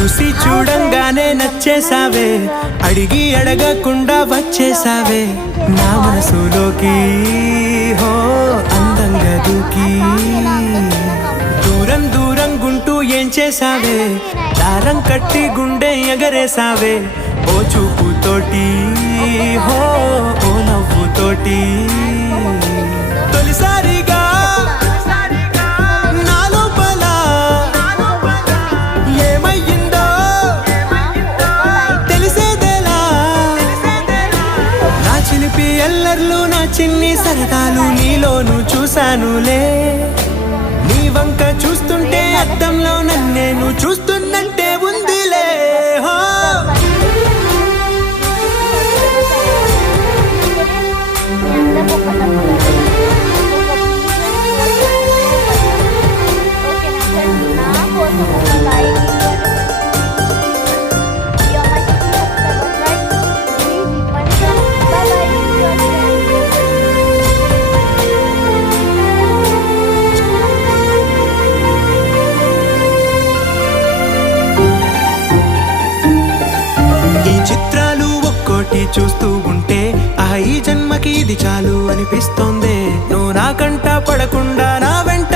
చూసి చూడంగానే నచ్చేసావే, అడిగి అడగకుండా వచ్చేసావే నా మనసులోకి. హో అందంగా దూకి దూరం దూరం గుంటూ ఏం చేసావే, దారం కట్టి గుండె ఎగరేసావే ఓ చూపుతోటి, హో ఓ నవ్వుతోటి. తొలిసారిగా నా లోపల ఏమయ్యిందో తెలిసేదేలా. నా చిలిపి ఎల్లర్లు నా చిన్ని సరదాలు నీలోను చూశానులే. నీ వంక చూస్తుంటే అద్దంలో నన్నేను చూస్తున్నట్టే ఉందిలే. హో చిత్రాలు ఒక్కోటి చూస్తూ ఉంటే ఈ జన్మకి ఇది చాలు అనిపిస్తోంది. నువ్వు నా కంట పడకుండా నా వెంట